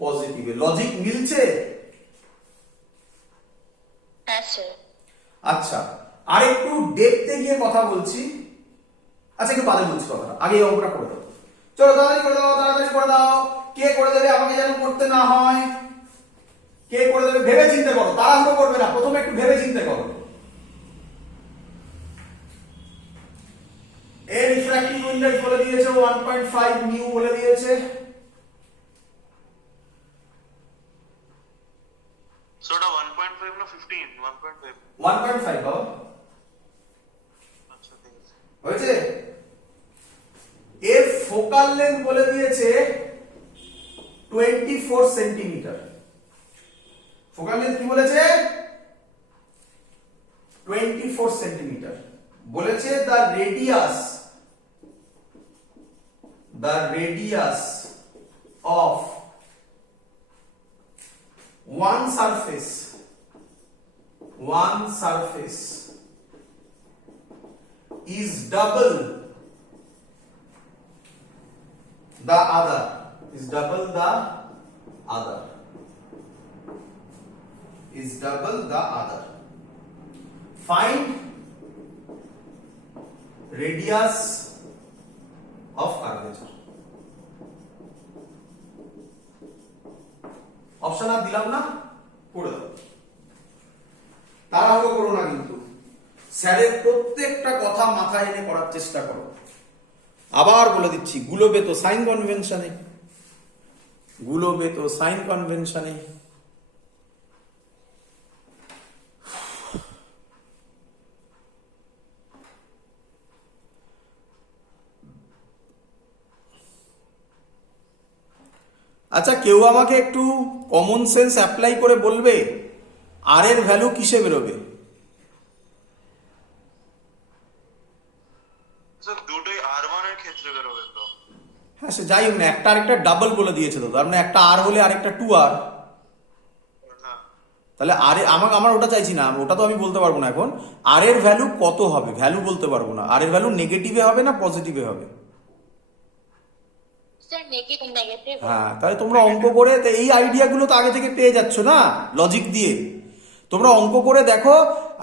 পজিটিভে। Logic মিলছে? হ্যাঁ sir. আচ্ছা, আর একটু ডেপথে গিয়ে কথা বলছি। আচ্ছা, একটু বাদে বলছি কথাটা, আগে এই অঙ্কটা করে দাও। চলো তাড়াতাড়ি করে দাও, তাড়াতাড়ি করে দাও। কে করে দেবে? আমাকে যেন করতে না হয়। কে করে দেবে? ভেবে চিন্তে করো, তাড়াহুড়ো করবে না, প্রথমে একটু ভেবে চিন্তে করো। এর রিফ্র্যাক্টিভ ইনডেক্স বলে দিয়েছে 1.5 মিউ বলে দিয়েছে। সোটা 1.5 না 15? 1.5। 1.5 বাবা। আচ্ছা ঠিক আছে। হয়েছে? এর ফোকাল লেন্থ বলে দিয়েছে 24 সেন্টিমিটার। ফোকাল লেন্থ কি বলেছে? 24 সেন্টিমিটার বলেছে। the radius of one surface is double the other. Find radius of curvature. Option আর দিলাম না, পড়ে দাও। তাড়াহুড়ো করো না কিন্তু, স্যারের প্রত্যেকটা কথা মাথায় এনে করার চেষ্টা করো। আবার বলে দিচ্ছি, গুলোবে তো সাইন কনভেনশনে। আচ্ছা, কেউ আমাকে একটু কমন সেন্স অ্যাপ্লাই করে বলবে আর এর ভ্যালু কিসে বেরোবে? স্যার দুটোই R1 এর ক্ষেত্রে বেরোবে তো। হ্যাঁ, সে যাই হোক না, একটা আরেকটা ডাবল বলে দিয়েছে তো, তার মানে একটা আর হলে আরেকটা 2R। হ্যাঁ তাহলে আর আমার ওটা চাইছি না, ওটা তো আমি বলতে পারবো না এখন। আর এর ভ্যালু কত হবে? ভ্যালু বলতে পারবো না। আর এর ভ্যালু নেগেটিভে হবে না পজিটিভে হবে? Sir negative. হ্যাঁ, তাহলে তোমরা অঙ্ক করে এই আইডিয়াগুলো তো আগে থেকে পেয়ে যাচ্ছ না, লজিক দিয়ে। তোমরা অঙ্ক করে দেখো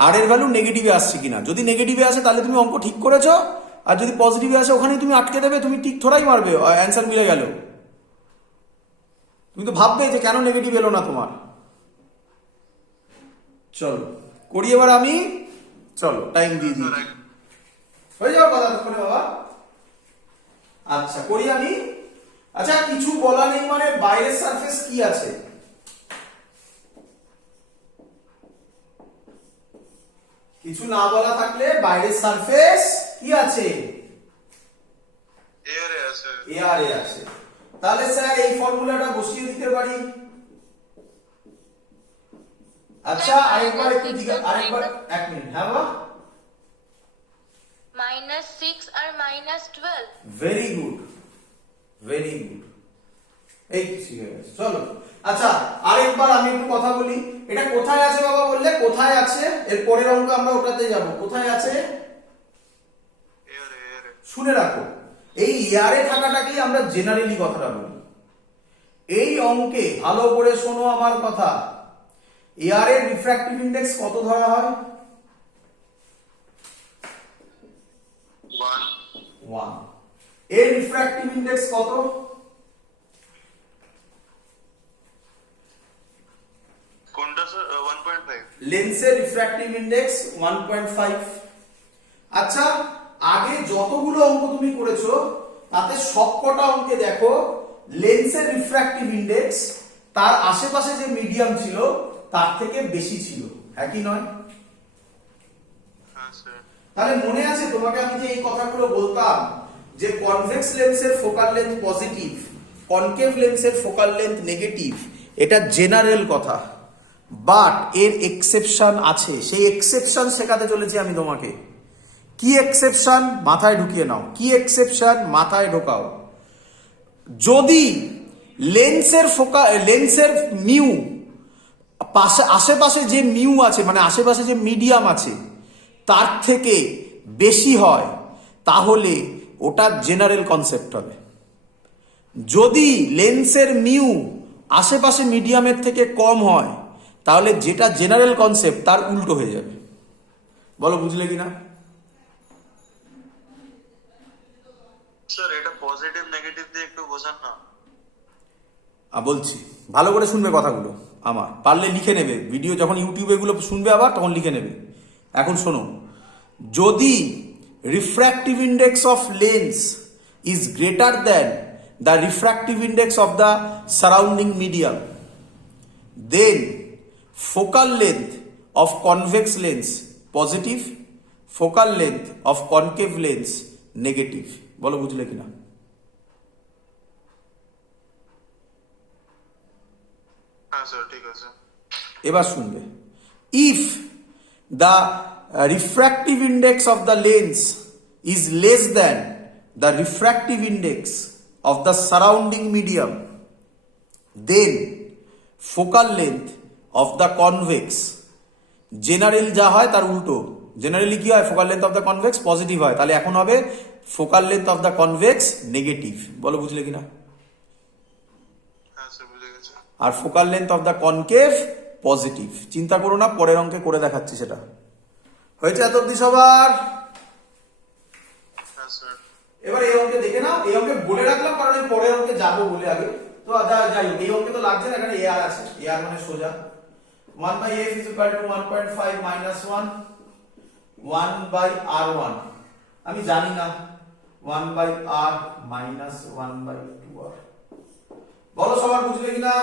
আর এর ভ্যালু নেগেটিভে আসছে কিনা। যদি নেগেটিভে আসে তাহলে তুমি অঙ্ক ঠিক করেছো, আর যদি পজিটিভে আসে ওখানেই তুমি আটকে দেবে, তুমি ঠিক থোড়াই মারবে, অ্যান্সার মিলে গেল। তুমি তো ভাববে যে কেন নেগেটিভ এলো না তোমার। চলো করি এবার আমি। চলো টাইম দিয়ে দিই, হয়ে যাওয়ার কথা করে বাবা। আচ্ছা করি আমি। আচ্ছা, কিছু বলা নেই মানে বাইরের সারফেস কি আছে? কিছু না বলা থাকলে বাইরের সারফেস কি আছে? এয়ারে আছে। তাহলে স্যার এই ফর্মুলাটা বসিয়ে দিতে পারি। আচ্ছা আরেকবার একটু আরেকবার, এক মিনিট। হ্যাঁ বাবা। -6 আর -12। Very good. এই শিখে গেছে, চলো। আচ্ছা আরেকবার আমি একটু কথা বলি। এটা কোথায় আছে বাবা বললে? কোথায় আছে? এর পরের অঙ্ক আমরা ওটাতে যাব। কোথায় আছে শুনে রাখো। এই এয়ারে থাকাটাকেই আমরা জেনারেলি কথাটা বলি। এই অঙ্কে ভালো করে শোনো আমার কথা। এয়ারের রিফ্র্যাক্টিভ ইনডেক্স কত ধরা হয়? 1। এর রিফ্র্যাক্টিভ ইনডেক্স কত? কোনটা স্যার? 1.5। লেন্সের রিফ্র্যাক্টিভ ইনডেক্স 1.5। আচ্ছা, আগে যতগুলো অঙ্ক তুমি করেছো তাতে সবকটা অঙ্কে দেখো লেন্সের রিফ্র্যাক্টিভ ইনডেক্স তার আশেপাশে যে মিডিয়াম ছিল তার থেকে বেশি ছিল, হ্যাঁ কি নয়? হ্যাঁ স্যার। তাহলে মনে আছে তোমাকে আমি যে এই কথাগুলো বলতাম যে কনভেক্স লেন্সের ফোকাল লেন্থ পজিটিভ, কনকেভ লেন্সের ফোকাল লেন্থ নেগেটিভ, এটা জেনারেল কথা। বাট এর এক্সেপশন আছে, সেই এক্সেপশন শেখাতে চলেছি আমি তোমাকে। কি এক্সেপশন? মাথায় ঢুকিয়ে নাও। কি এক্সেপশন? মাথায় ঢোকাও। যদি লেন্সের মিউ আশেপাশে যে মিউ আছে, মানে আশেপাশে যে মিডিয়াম আছে তার থেকে বেশি হয়, তাহলে ওটা জেনারেল কনসেপ্ট হবে। যদি লেন্সের মিউ আশেপাশে মিডিয়ামের থেকে কম হয় তাহলে যেটা জেনারেল কনসেপ্ট তার উল্টো হয়ে যাবে। বলো বুঝলে কিনা? স্যার এটা পজিটিভ নেগেটিভ দিয়ে একটু বোঝান না। বলছি, ভালো করে শুনবে কথাগুলো আমার, পারলে লিখে নেবে, ভিডিও যখন ইউটিউবে এগুলো শুনবে আবার তখন লিখে নেবে। এখন শোনো, যদি refractive index of lens is greater than the refractive index of the surrounding medium, then focal length of convex lens positive, focal length of concave lens negative. বলো বুঝলে কিনা? হ্যাঁ স্যার ঠিক আছে। এবার শুনবে, if the refractive index of the lens is less than the refractive index of the surrounding medium, then focal length of the convex, general যা হয় তার উল্টো, জেনারেলি কি হয়, focal length of the convex positive হয়, তাহলে এখন হবে focal length of the convex negative. বলো বুঝলে কিনা? হ্যাঁ স্যার বুঝে গেছি। আর focal length of the concave positive. চিন্তা করো না, পরের অঙ্কে করে দেখাচ্ছি সেটা। হয়েছে এত অব্দি সবার? হ্যাঁ স্যার। এবার এই অঙ্কে দেখে নাও, এই অঙ্কে বলে রাখলাম কারণ আমি পরের অঙ্কে যাবো বলে আগে। তো যাই হোক, এই অঙ্কে তো লাগছে না, এখানে এআর আছে, এআর মানে সোজা 1/f is equal to 1.5 minus 1 আমি জানি না 1/r minus 1/2r। বলো সবার বুঝলে কিনা?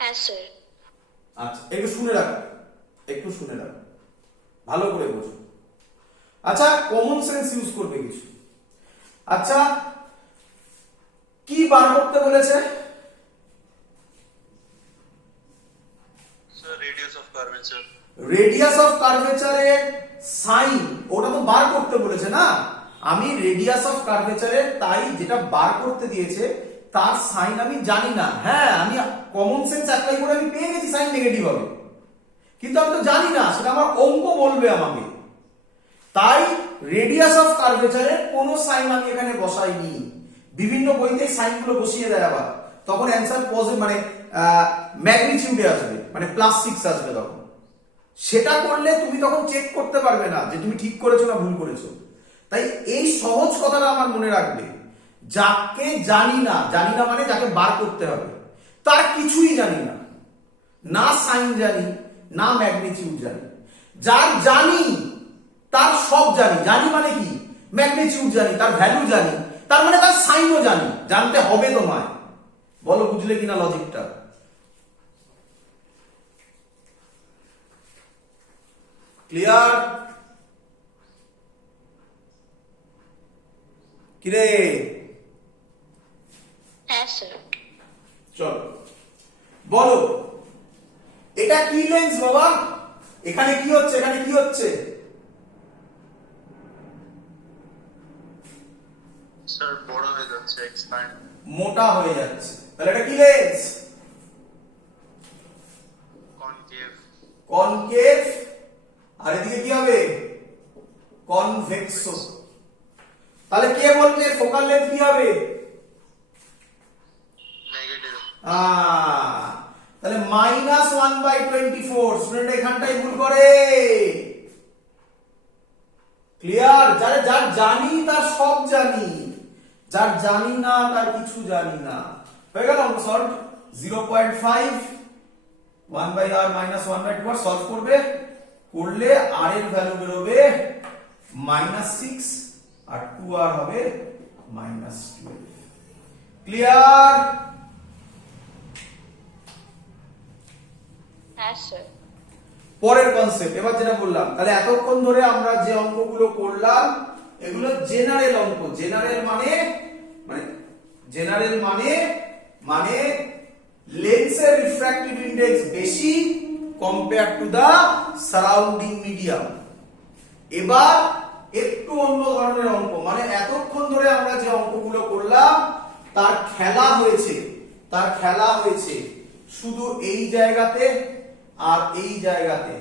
হ্যাঁ স্যার। আচ্ছা একটু শুনে রাখো, ভালো করে বোঝো। আচ্ছা কমন সেন্স ইউজ করবে কিছু। আচ্ছা কি বার করতে বলেছে? Sir radius of curvature. Radius of কার্ভেচারের সাইন ওটা তো বার করতে বলেছে না। আমি রেডিয়াস অফ কার্ভেচারের তাই যেটা বার করতে দিয়েছে তার সাইন আমি জানি না। হ্যাঁ আমি কমন সেন্স অ্যাপ্লাই করে আমি পেয়ে গেছি সাইন নেগেটিভ হবে, কিন্তু আমি তো জানি না, সেটা আমার অঙ্ক বলবে আমাকে। তাই রেডিয়াস অফ কার্ভেচারের কোনো সাইন আমি এখানে বসাইনি। বিভিন্ন বইতে সাইনগুলো বসিয়ে দেয় আবার, তখন অ্যান্সার পজিটিভ মানে ম্যাগনিটিউডে আসবে, মানে +6 আসবে তখন। সেটা করলে তুমি তখন চেক করতে পারবে না যে তুমি ঠিক করেছো না ভুল করেছো। তাই এই সহজ কথাটা আমার মনে রাখবে, যাকে জানি না মানে যাকে বার করতে হবে, তার কিছুই জানি না, না সাইন জানি না ম্যাগনিটিউড জানি। যার জানি তার সব জানি। জানি মানে কি, ম্যাগনিটিউড জানি, তার ভ্যালু জানি, তার মানে তার সাইনও জানি, জানতে হবে তোমায়। বলো বুঝলে কিনা লজিকটা? ক্লিয়ার? কিরে? হ্যাঁ স্যার। চলো বলো, এটা কি লেন্স বাবা? এখানে কি হচ্ছে, এখানে কি হচ্ছে? স্যার বড় হয়ে যাচ্ছে, এক্সপ্যান্ড। মোটা হয়ে যাচ্ছে, তাহলে এটা কি লেন্স? কনকেভ। কনকেভ। আর এদিকে কি হবে? কনভেক্সো। তাহলে কে বলবে ফোকাল লেন্থ কি হবে? নেগেটিভ। তাহলে -1/24। স্টুডেন্ট এখানটাই ভুল করে। ক্লিয়ার? যার জানি তার সব জানি, যার জানি না তার কিছু জানি না। হয়ে গেল অঙ্ক সলভ। 0.5 1/r - 1/2r সলভ করবে, করলে r এর ভ্যালু বেরোবে -6 আর 2r হবে -12। ক্লিয়ার? হ্যাঁ স্যার। পরের কনসেপ্ট এবার যেটা বললাম, তাহলে এতক্ষণ ধরে আমরা যে অঙ্কগুলো করলাম এগুলো জেনারেল অঙ্ক। জেনারেল মানে লেন্সের রিফ্র্যাক্টিভ ইন্ডেক্স বেশি compare to the surrounding medium. এবার একটু অন্য ধরনের অঙ্ক, মানে এতক্ষণ ধরে আমরা যে অঙ্কগুলো করলাম তার খেলা হয়েছে শুধু এই জায়গাতে আর এই জায়গাতে।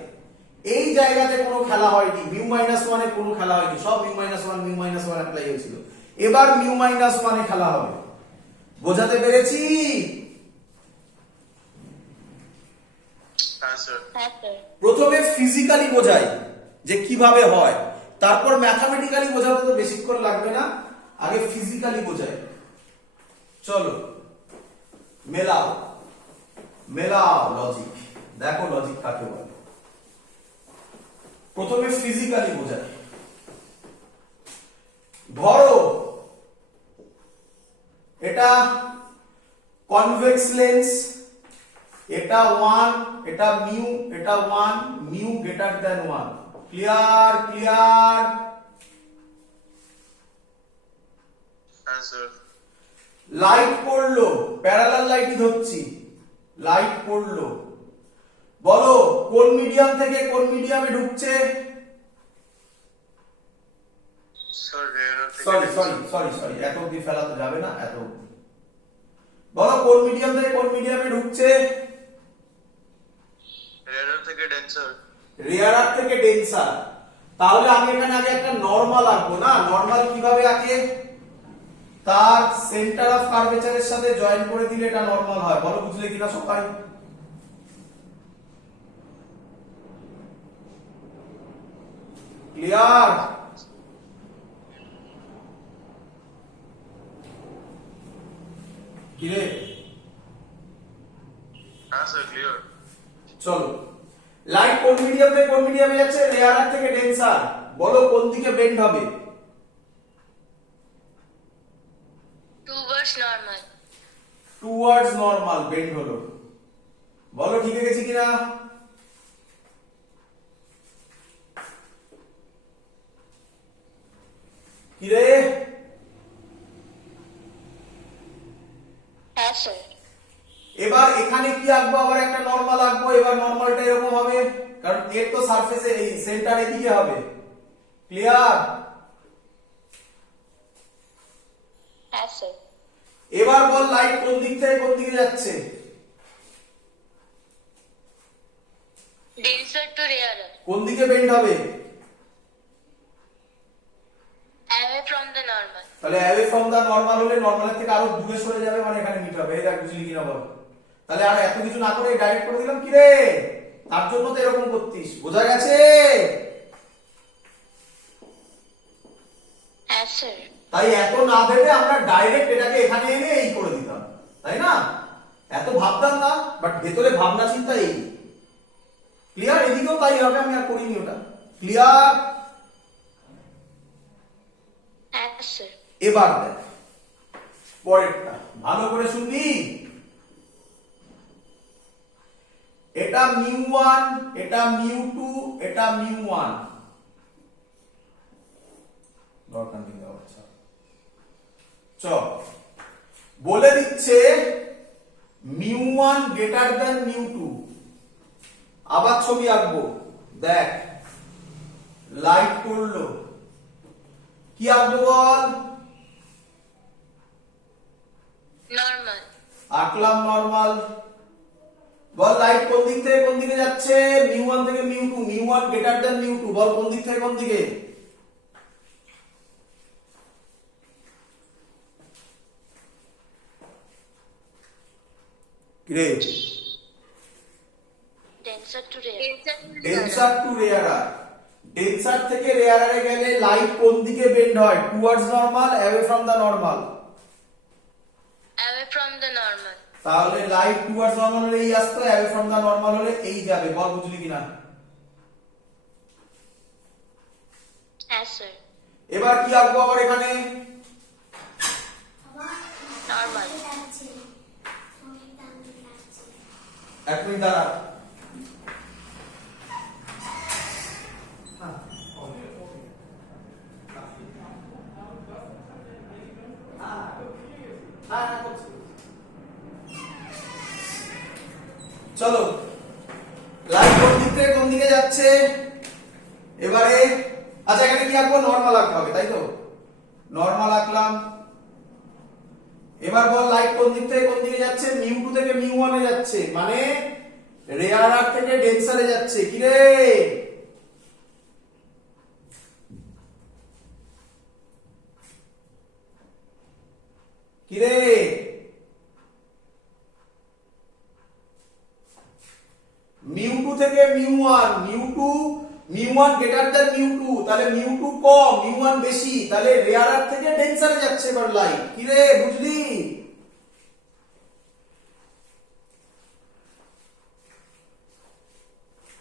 এই জায়গাতে কোনো খেলা হয়নি, মিউ মাইনাস ওয়ানে কোনো খেলা হয়নি, সব মিউ মাইনাস ওয়ান অ্যাপ্লাই হয়েছিল। এবার মিউ মাইনাস ওয়ানে খেলা হবে। বোঝাতে পেরেছি? হ্যাঁ স্যার। Yes, sir. প্রথমে ফিজিক্যালি বোঝাই যে কিভাবে হয়, তারপর ম্যাথামেটিক্যালি বোঝাতে তো বেশিক্ষণ লাগবে না, আগে ফিজিক্যালি বোঝাই। চলো মেলাও মেলাও লজিক, দেখো লজিক কাকে বলে। প্রথমে ফিজিক্যালি বোঝাই। ধরো এটা কনভেক্স লেন্স, এটা 1, এটা মিউ, এটা 1, mu greater than 1। Clear clear? হ্যাঁ স্যার। লাইট পড়লো, প্যারালাল লাইটই ধরছি, লাইট পড়লো, বলো কোন মিডিয়াম থেকে কোন মিডিয়ামে ঢুকছে? স্যার রেয়ার থেকে সরি সরি সরি সরি, এত অব্দি ফেলা তো যাবে না, এত অব্দি। বলো কোন মিডিয়াম থেকে কোন মিডিয়ামে ঢুকছে? রেয়ার থেকে ডেন্সার। রেয়ারার থেকে ডেন্সার। তাহলে আমি এখানে আগে একটা নরমাল আঁকবো না? নরমাল কিভাবে আঁকে? তার সেন্টার অফ কার্ভেচারের সাথে জয়েন করে দিলে এটা নরমাল হয়। বলো বুঝলে কিনা সবাই? ক্লিয়ার? কিরে হ্যাঁ স্যার ক্লিয়ার। চলো, লাইট কোন মিডিয়াম থেকে কোন মিডিয়ামে যাচ্ছে? রেয়ারার থেকে ডেন্সার। বলো কোন দিকে বেন্ড হবে? Towards normal. Towards normal bend হলো। বলো ঠিক গেছি কিনা? কিরে Yes, sir. এবার এখানে কি আঁকবো? আবার একটা নরমাল আঁকবো। এবার নরমালটা এরকম হবে, কারণ এর তো সারফেসে এই সেন্টার এদিকে হবে। ক্লিয়ার? Yes, sir. এবার বল লাইট কোন দিক থেকে কোন দিকে যাচ্ছে? Denser to rarer. কোন দিকে বেন্ড হবে? Away from the normal. তাহলে অ্যাওয়ে ফ্রম দা নরমাল হলে নরমালের থেকে আরো দূরে সরে যাবে, মানে এখানে মিট হবে। এই দেখ বুঝলি কিনা বল? তাহলে আর এত কিছু না করে ডাইরেক্ট করে দিলাম। কি রে, তার জন্য তো এরকম করতিস। বোঝা গেছে? Yes, sir. তাই এত না ভেবে আমরা ডাইরেক্ট এটাকে এখানে এনে এই করে দিতাম, তাই না? এত ভাবতাম না, বাট ভেতরে ভাবনা চিন্তা এই। ক্লিয়ার? এদিকেও তাই হবে, আমি আর করিনি ওটা। ক্লিয়ার? Yes, sir. এবার দেখ পরেরটা ভালো করে শুনবি। এটা মিউ 1, এটা মিউ 2, এটা মিউ 1। দরকার নেই দেওয়ার। চল বলে দিচ্ছে মিউ 1 গ্রেটার দ্যান মিউ 2। আবার ছবি আঁকবো। দেখ লাইট পড়লো, কি আঁকবো বল? Normal. আঁকলাম নরমাল। বল লাইট কোন দিক থেকে কোন দিকে যাচ্ছে? মিউ 1 থেকে mu 2। Mu 1 greater than mu 2। বল কোন দিক থেকে কোন দিকে? কিরে Denser to rarer. Denser to rarer. Denser থেকে রেয়ারারে গেলে লাইট কোন দিকে বেন্ড হয়? Towards normal, away from the normal. Away from the normal. তাহলে লাইট টুয়ার্ডস নরমাল হলে এই আসতো, অ্যাওয়ে ফ্রম দা নরমাল হলে এই যাবে। বল বুঝলি কিনা? Yes, sir. এবার কি আঁকবো আবার এখানে? Normal. এক মিনিট দাঁড়া। চলো লাইট কোন দিক থেকে কোন দিকে যাচ্ছে? এবারে আচ্ছা এখানে কি আঁকবো? নরমাল আঁকতে হবে, তাই তো? নরমাল আঁকলাম। এবার বল লাইট কোন দিক থেকে কোন দিকে যাচ্ছে? মিউ 2 থেকে মিউ 1 এ যাচ্ছে, মানে রেয়ারার থেকে ডেন্সারে যাচ্ছে। কি রে কিরে মিউ টু থেকে mu one greater than mu two, তাহলে মিউ টু কম মিউ ওয়ান বেশি, তাহলে রেয়ারার থেকে ডেন্সারে যাচ্ছে এবার লাইট। কিরে বুঝলি?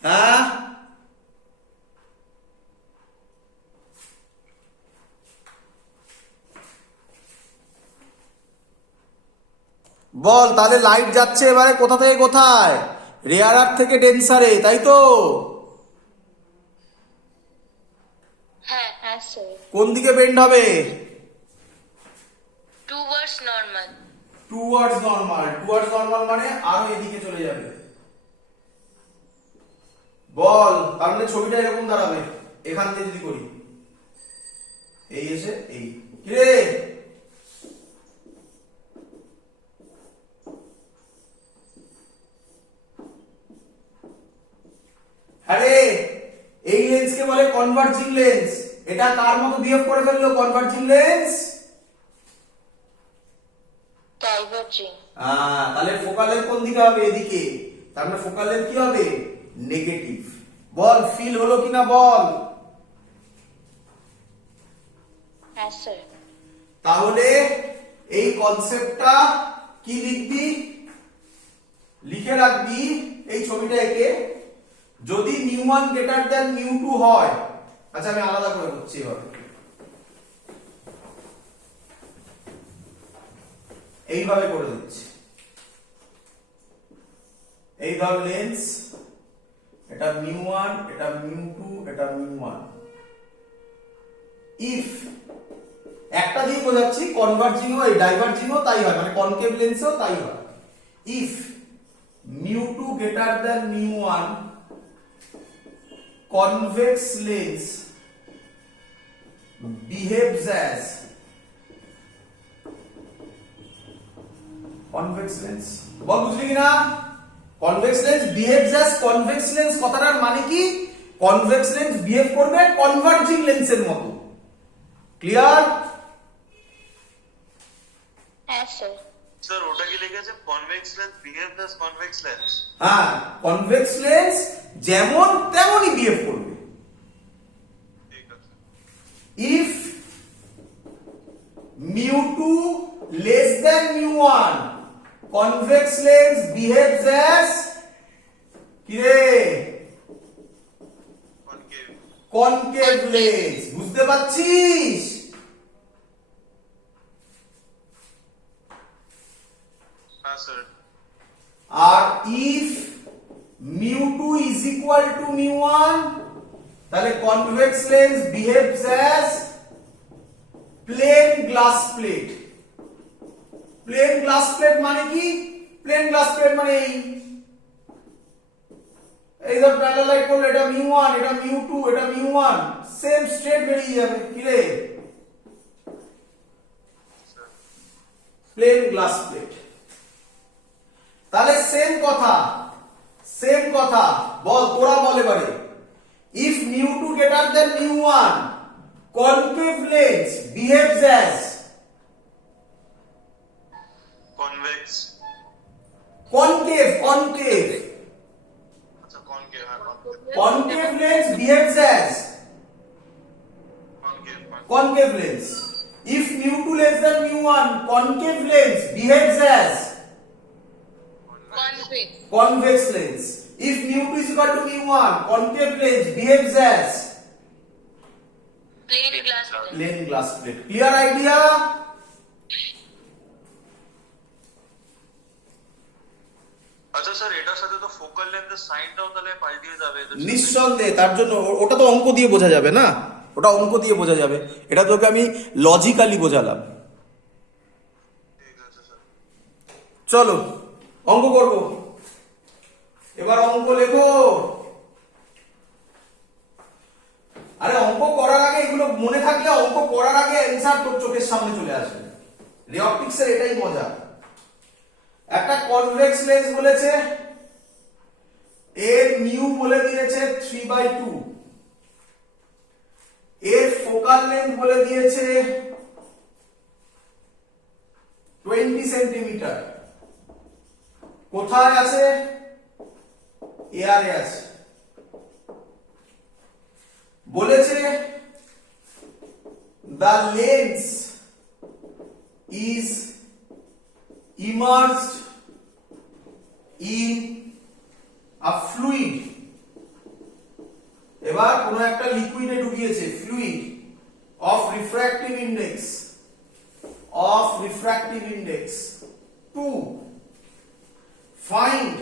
হ্যাঁ বল, তাহলে লাইট যাচ্ছে এবারে কোথা থেকে কোথায়? রেয়ারার থেকে ডেন্সারে, তাই তো? হ্যাঁ স্যার। কোন দিকে বেন্ড হবে? Towards normal. টুয়ার্ডস নর্মাল মানে আরো এদিকে চলে যাবে। বল, তাহলে ছবিটা এরকম দাঁড়াবে এখান থেকে যদি করি, এই এসে এই। কিরে আরে এই লেন্সকে বলে কনভার্জিং লেন্স। এটা কার মতো বিহেভ করে ফেললো কনভার্জিং লেন্স? ডাইভার্জিং। তাহলে ফোকাল লেন্থ কোন দিকে হবে? এদিকে। তার মানে ফোকাল লেন্থ কি হবে? নেগেটিভ। বল ফিল হলো কিনা বল। হ্যাঁ স্যার। তাহলে এই কনসেপ্টটা কি লিখবি? লিখে রাখবি এই ছবিটা এঁকে, যদি mu one greater than mu two হয়, আচ্ছা আমি আলাদা করে করছি এভাবে, এইভাবে করে দিচ্ছি। এই ধর লেন্স, এটা মিউ ওয়ান, এটা মিউ টু, এটা মিউ ওয়ান। ইফ একটা দিয়ে বোঝাচ্ছি, কনভার্জিং ও ডাইভার্জিং ও তাই হয়, মানে কনকেভ লেন্সও তাই হয়। If mu two greater than mu one, convex lens behaves as convex lens। বল বুঝলি কিনা? convex lens behaves as convex lens কথাটার মানে কি? convex lens behave করবে কনভার্জিং লেন্সের মতো। ক্লিয়ার? হ্যাঁ স্যার। স্যার ওটা কি লিখেছে convex lens behave as convex lens? হ্যাঁ, কনভেক্স লেন্স যেমন তেমনই বিহেভ করবে। ঠিক আছে। if mu2 less than mu1, convex lens behaves as কিরে কনকেভ। concave lens। বুঝতে পারছিস? হ্যাঁ স্যার। আর if mu2 is equal to mu1, তাহলে convex lens behaves as plain glass plate। plain glass plate মানে কি? plain glass plate মানে এই ধর প্যারালাল লাইট করলে এটা mu1, এটা mu2, এটা mu1, সেম স্ট্রেট বেরিয়ে যাবে। কি রে? Plane glass plate. তাহলে সেম কথা বল, তোরা বল এবারে। if mu2 greater than mu1, concave lens behaves as convex. concave আচ্ছা কনকেভ। হ্যাঁ concave lens behaves as concave. concave lens। if mu2 less than mu1, concave lens behaves as convex lens। if mu2 is equal to mu1, concave lens behaves as plane glass. plain glass plate। clear idea? আচ্ছা sir এটার সাথে তো focal লেন্থের সাইনটাও তাহলে পাল্টিয়ে যাবে এটার সাথে। নিঃসন্দেহে, তার জন্য ওটা তো অঙ্ক দিয়ে বোঝা যাবে না, ওটা অঙ্ক দিয়ে বোঝা যাবে। এটা তোকে আমি লজিক্যালি বোঝালাম। ঠিক আছে স্যার। চলো অঙ্ক করব। এবার অঙ্ক লেখো। আরে অঙ্ক করার আগে এগুলো মনে থাকলে অঙ্ক করার আগে অ্যানসার তোর চোখের সামনে চলে আসবে। রে অপটিক্সের এটাই মজা। একটা কনভেক্স লেন্স বলেছে, এর মিউ বলে দিয়েছে 3/2, এর ফোকাল লেন্থ বলে দিয়েছে 20 সেন্টিমিটার। কোথায় আছে? এয়ারে আছে। বলেছে the lens is immersed in a fluid। এবার কোন একটা লিকুইডে ডুবিয়েছে, fluid of refractive index 2, find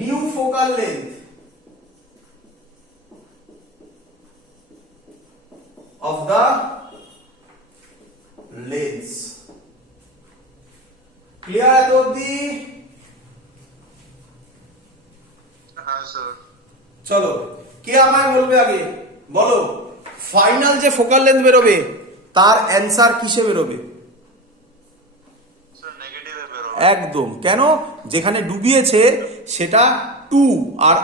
new focal length of the lens। Clear এত অবধি? হ্যাঁ স্যার। চলো, কে আমায় বলবে আগে? বলো, ফাইনাল যে ফোকাল লেন্থ বেরোবে তার অ্যান্সার কিসে বেরোবে? স্যার নেগেটিভে বেরোবে। একদম। কেন? যেখানে ডুবিয়েছে সেটা 2 আর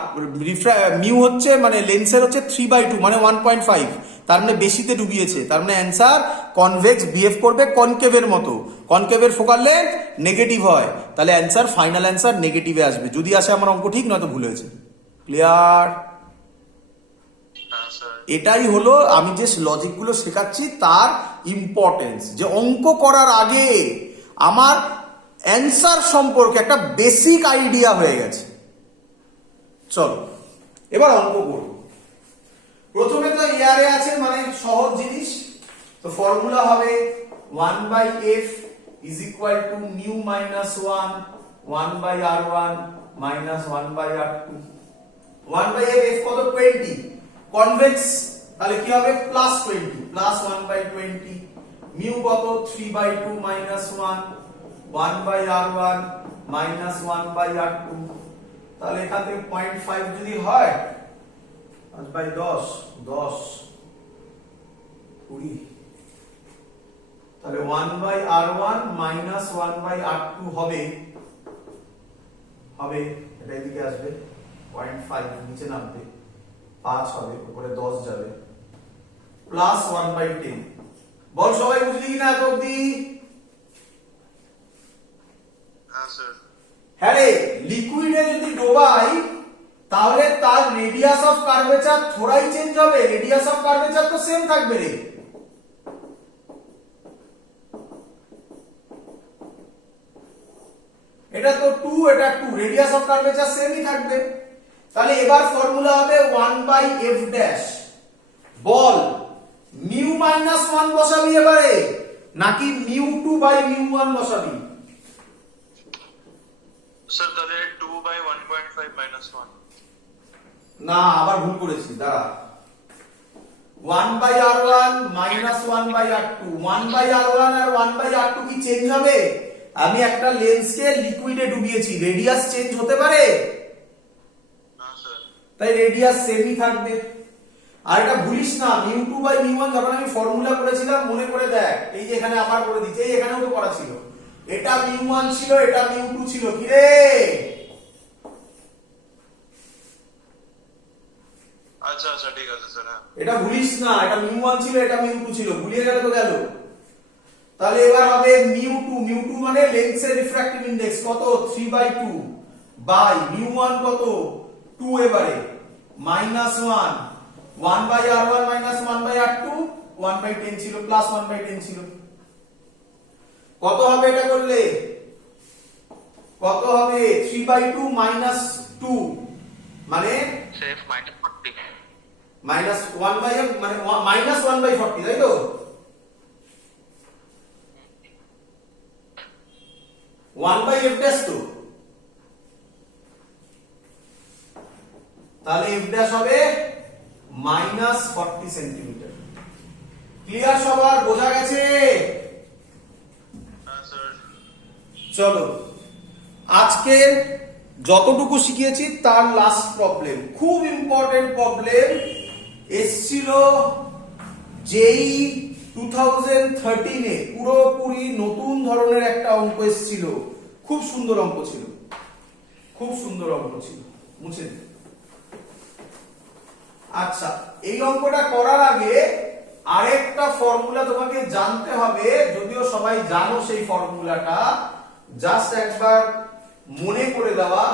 মিউ হচ্ছে মানে লেন্সের হচ্ছে 3/2 মানে 1.5, তার মানে বেশিতে ডুবিয়েছে, তার মানে অ্যান্সার কনভেক্স বিহেভ করবে কনকেভের মতো। কনকেভের ফোকাল লেন্থ নেগেটিভ হয়, তাহলে অ্যান্সার ফাইনাল অ্যান্সার নেগেটিভে আসবে। যদি আসে আমার অঙ্ক ঠিক, নয়তো ভুল হয়েছে। ক্লিয়ার? হ্যাঁ স্যার। এটাই হলো আমি যে লজিকগুলো শেখাচ্ছি তার ইম্পর্টেন্স, যে অঙ্ক করার আগে আমার অ্যান্সার সম্পর্কে একটা বেসিক আইডিয়া হয়ে গেছে। চলো এবার অঙ্ক করব। প্রথমে তো এয়ারে আছে মানে সহজ জিনিস, তো ফর্মুলা হবে 1/f is equal to mu minus 1 1/r1 minus 1/r2। 1/f কত? 20। কনভেক্স তাহলে কি হবে? Plus 20 plus 1/20। মিউ কত? 3/2 minus 1 1/r1 minus 1/r2। তাহলে এখান থেকে 0.5 যদি হয় 5/10 10 20, তাহলে 1/r1 minus 1/r2 হবে এটা এদিকে আসবে 0.5 নিচে নামবে 5 হবে, উপরে 10 যাবে, প্লাস 1/10। বল সবাই বুঝলি কিনা এত অবধি? হ্যাঁ স্যার। হ্যাঁ রে, লিকুইডে যদি ডোবাই তাহলে তার রেডিয়াস অফ কার্ভেচার থোড়াই চেঞ্জ হবে, রেডিয়াস অফ কার্ভেচার তো সেম থাকবে রে। এটা তো 2 এটা 2, রেডিয়াস অফ কার্ভেচার সেমই থাকবে। তাহলে এবার ফর্মুলা হবে 1/f ড্যাশ। বল মিউ মাইনাস 1 বসাবি এবারে নাকি মিউ 2/μ1 বসাবি? স্যার তাহলে 2/1.5 minus 1। না, আবার ভুল করেছি, দাঁড়া। 1/r1 minus 1/r2, 1/r1 আর 1/r2 কি চেঞ্জ হবে? আমি একটা লেন্সকে লিকুইডে ডুবিয়েছি, রেডিয়াস চেঞ্জ হতে পারে? না স্যার। তাই রেডিয়াস সেমই থাকবে। আর এটা ভুলিস না, মিউ 2/μ1 যখন আমি ফর্মুলা করেছিলাম মনে করে দেখ, এই যে এখানে আবার করে দিচ্ছি, এই এখানেও তো করা ছিল, এটা μ1 ছিল এটা μ2 ছিল। কি রে? আচ্ছা আচ্ছা ঠিক আছে স্যার। হ্যাঁ এটা ভুলিস না, এটা μ1 ছিল এটা μ2 ছিল, ভুলিয়ে গেলে তো গেল। তাহলে এবার হবে μ2 মানে লেন্সের রিফ্র্যাক্টিভ ইনডেক্স কত? 3/2 বাই μ1 কত? 2। এবারে -1 1/r1 minus 1/r2 1/10 ছিল, প্লাস 1/10 ছিল। কত হবে এটা করলে? কত হবে? 3/2 minus 2 মানে সেফ -40 minus 1/f মানে minus 1/40, তাই তো? 1/f ড্যাশ তো, তাহলে f ড্যাশ হবে -40 সেন্টিমিটার। ক্লিয়ার সবার? বোঝা গেছে? হ্যাঁ স্যার। চলো আজকে যতটুকু শিখিয়েছি তার লাস্ট প্রবলেম, খুব ইম্পর্টেন্ট প্রবলেম, এসছিল যেই 2013 এ পুরোপুরি নতুন ধরনের একটা অঙ্ক এসছিল, খুব সুন্দর অঙ্ক ছিল, খুব সুন্দর অঙ্ক ছিল, মুছে দিন। আচ্ছা, এই অঙ্কটা করার আগে আরেকটা ফর্মুলা তোমাকে জানতে হবে, যদিও সবাই জানো সেই ফর্মুলাটা, জাস্ট একবার মনে করে দেওয়া।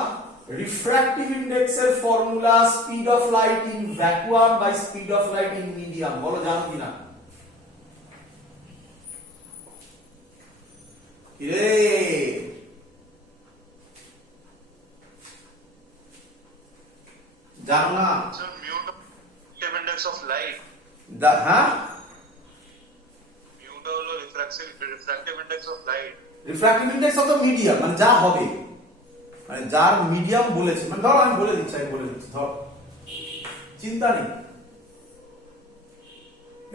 রিফ্র্যাক্টিভ ইন্ডেক্সের formula speed of light in vacuum by speed of light in medium. বলো জানো কিনা? কিরে জানো না? So mu refractive index of light. হ্যাঁ, Mu হলো refractive index of light. Refractive index of the medium, মানে যা হবে, মানে যার মিডিয়াম বলেছে, মানে ধরো আমি বলে দিচ্ছি, ধর, চিন্তা নেই।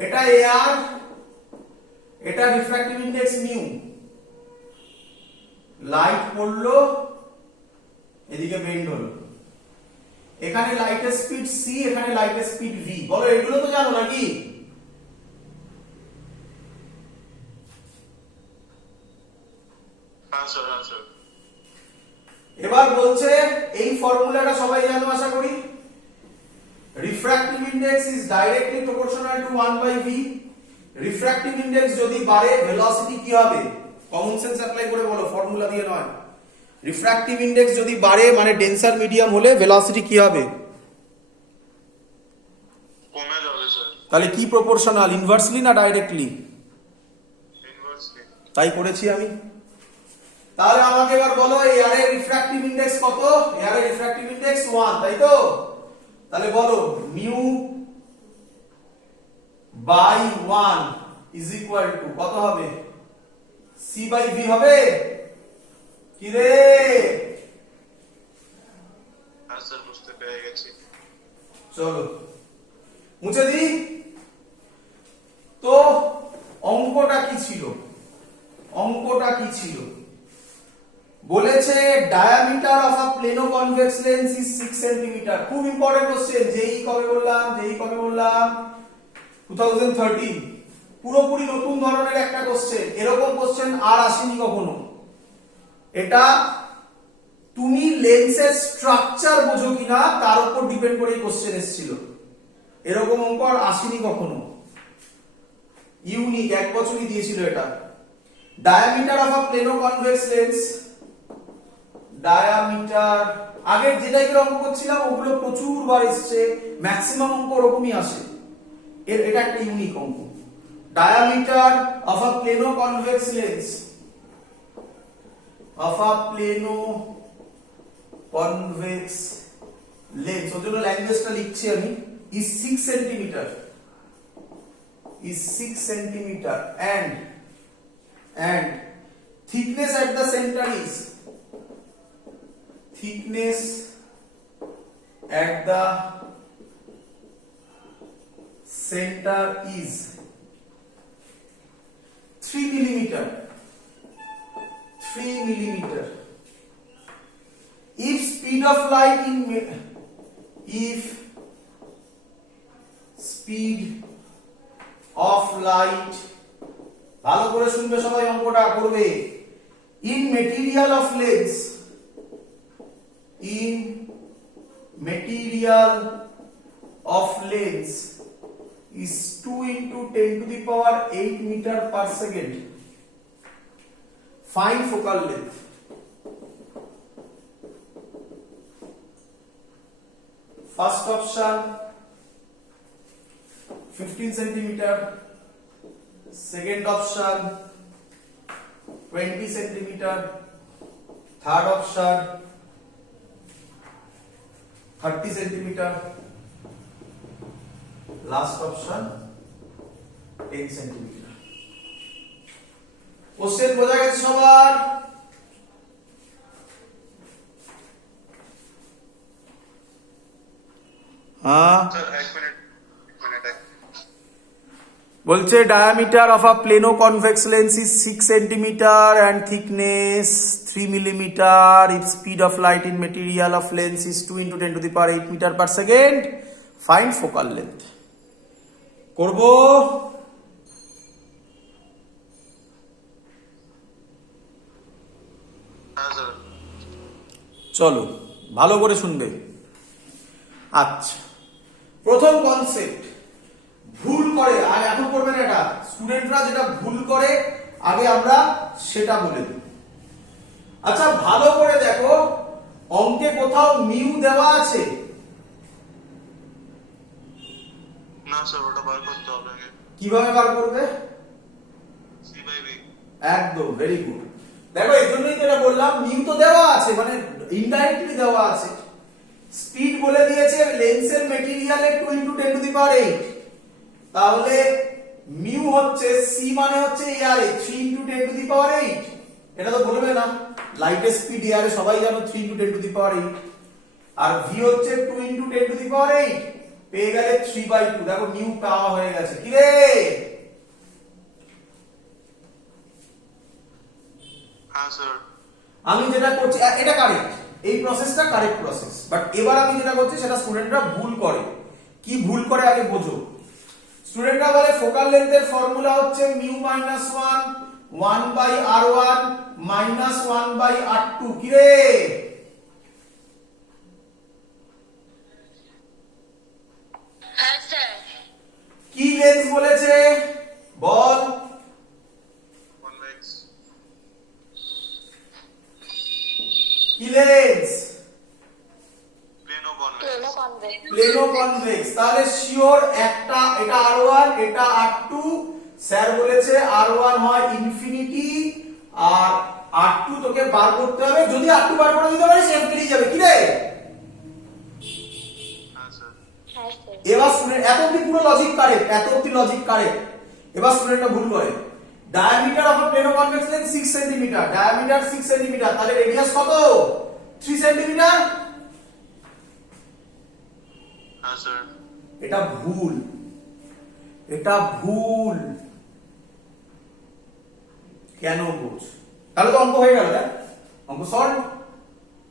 এটা এআর, এটা রিফ্র্যাক্টিভ ইন্ডেক্স মিউ। লাইট পড়লো, এদিকে বেন্ড হলো, এখানে লাইটের স্পিড সি, এখানে লাইটের স্পিড ভি। বলো এগুলো তো জানো নাকি? Answer. এবার বলছে এই ফর্মুলাটা সবাই জানো আশা করি। Refractive index is directly proportional to 1 by V. Refractive index যদি বাড়ে ভেলোসিটি কি হবে? কমন সেন্স অ্যাপ্লাই করে বলো, ফর্মুলা দিয়ে নয়। রিফ্র্যাক্টিভ ইন্ডেক্স যদি বাড়ে মানে ডেন্সার মিডিয়াম হলে ভেলোসিটি কি হবে? কমে যাবে স্যার। তাহলে কি প্রপোর্শনাল, ইনভার্সলি না ডাইরেক্টলি? ইনভার্সলি। তাই করেছি আমি। তাহলে আমাকে এবার বলো এর রিফ্র্যাক্টিভ ইন্ডেক্স কত? এর রিফ্র্যাক্টিভ ইন্ডেক্স 1, তাই তো? তাহলে বলো mu by 1 is equal to কত হবে? সি বাই ভি হবে কি রে? হ্যাঁ স্যার, বুঝতে পেরে গেছি। চলো মুছে দিই। তো অঙ্কটা কি ছিল? অঙ্কটা কি ছিল? বলেছে diameter of a plano convex lens is 6 centimetre. খুব ইম্পর্টেন্ট কোশ্চেন। যেই কবে বললাম 2013। পুরোপুরি নতুন ধরনের একটা কোশ্চেন। এরকম কোশ্চেন আর আসেনি কখনো। এটা তুমি লেন্সের স্ট্রাকচার বোঝো কিনা তার উপর ডিপেন্ড করে এই কোশ্চেন এসেছিল। এরকম অঙ্ক আর আসেনি কখনো। ইউনিক, এক বছরই দিয়েছিল এটা। Diameter of a plano convex lens, diameter, আগের যে টাইপের অঙ্ক করছিলাম ওগুলো প্রচুর বার এসছে, ম্যাক্সিমাম অঙ্ক ওরকমই আসে। এটা একটা ইউনিক অঙ্ক। Diameter of a plano convex lens, of a plano convex lens, ওর জন্য ল্যাঙ্গুয়েজটা লিখছি আমি, is 6 centimeter, is 6 centimeter and thickness at the center is, thickness at the center is 3 millimeter, 3 millimeter. If speed of light in, if speed of light, ভালো করে শুনবে সবাই, অঙ্কটা করবে। in material of lens, in material of lens is 2 into 10 to the power 8 meter per second. Find focal length. First option 15 centimeter, second option 20 centimeter, third option 30 centimeter, last option 10 centimeter. Question বোঝা গেছে সবার? হ্যাঁ, sir এক minute. বলছে diameter of a plano convex lens is 6 centimetre and thickness 3 millimeter. If speed of light in material of lens is 2 into 10 to the power 8 meter per second, find focal length. করব হ্যাঁ sir. চলো ভালো করে শুনবে। আচ্ছা, প্রথম concept ভুল করে, আর এখন করবেন এটা, স্টুডেন্টরা যেটা ভুল করে আগে আমরা সেটা বলে দিই। আচ্ছা ভালো করে দেখো, অঙ্কে কোথাও মিউ দেওয়া আছে? না স্যার, ওটা বার করতে হবে আগে। কিভাবে বার করবে? C/V। একদম, ভেরি গুড। দেখো এই জন্যই তো এটা বললাম, মিউ তো দেওয়া আছে, মানে ইনডাইরেক্টলি দেওয়া আছে। স্পিড বলে দিয়েছে লেন্সের মেটেরিয়ালের 2 × 10⁸। তাহলে মিউ হচ্ছে সি মানে হচ্ছে এয়ারে 3 × 10⁸। এটা তো বলবে না, লাইটের স্পিড এয়ারে সবাই জানো 3 × 10⁸। আর ভি হচ্ছে 2 × 10⁸। পেয়ে গেলে 3/2। দেখো মিউ পাওয়া হয়ে গেছে। কি রে? হ্যাঁ স্যার। আমি যেটা করছি এটা কারেক্ট, এই প্রসেসটা কারেক্ট প্রসেস, বাট এবার আমি যেটা করছি সেটা স্টুডেন্টরা ভুল করে। কি ভুল করে আগে বোঝো। স্টুডেন্টরা বলে ফোকাল লেন্থের ফর্মুলা হচ্ছে mu minus 1 1/r1 minus 1/r2। কি রে? হ্যাঁ স্যার। কি লেন্স বলেছে বল? কনভেক্স। কি lens? Plano convex. Plano convex. Plano convex. তাহলে শিওর একটা, এটা r1 এটা r2। স্যার বলেছে r1 হয় ইনফিনিটি আর r2 তোকে বার করতে হবে। যদি r2 বার করে দিতে পারিস এফ বেরিয়ে যাবে। কি রে? হ্যাঁ স্যার। হ্যাঁ স্যার। এবার স্টুডেন্ট এত অবধি পুরো লজিক কারেক্ট, এত অবধি লজিক কারেক্ট। এবার স্টুডেন্টটা ভুল করে। Diameter of plano convex lens 6 semi, diameter 6 semi, তাহলে রেডিয়াস কত? 3 সেমি। হ্যাঁ স্যার। এটা ভুল, এটা ভুল। কেন বুঝ? তাহলে তো অঙ্ক হয়ে গেল। দেখ অঙ্ক সলভ,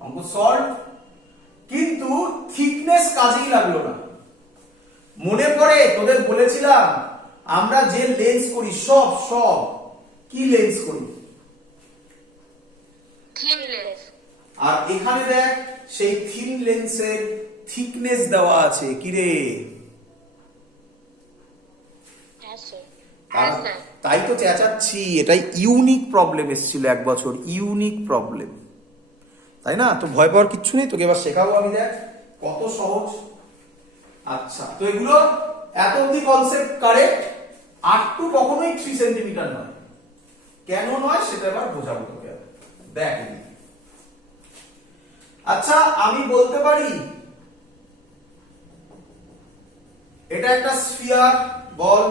অঙ্ক সলভ। কিন্তু থিকনেস কাজেই লাগলো না। মনে পড়ে তোদের বলেছিলাম আমরা যে লেন্স করি সব সব কি লেন্স করি? Thin lens. আর এখানে দেখ সেই থিন লেন্সের থিকনেস দেওয়া আছে। কি রে? হ্যাঁ স্যার। হ্যাঁ স্যার। তাই তো চেঁচাচ্ছি, এটাই ইউনিক প্রবলেম এসেছিল এক বছর, ইউনিক প্রবলেম, তাই না? তো ভয় পাওয়ার কিচ্ছু নেই, তোকে এবার শেখাবো আমি। দেখ কত সহজ। আচ্ছা তো এগুলো এত অব্দি কনসেপ্ট কারেক্ট। r2 কখনোই 3 সেন্টিমিটার নয়। কেন নয় সেটা এবার বোঝাবো তোকে। দেখ আচ্ছা আমি বলতে পারি এটা একটা স্ফিয়ার, বল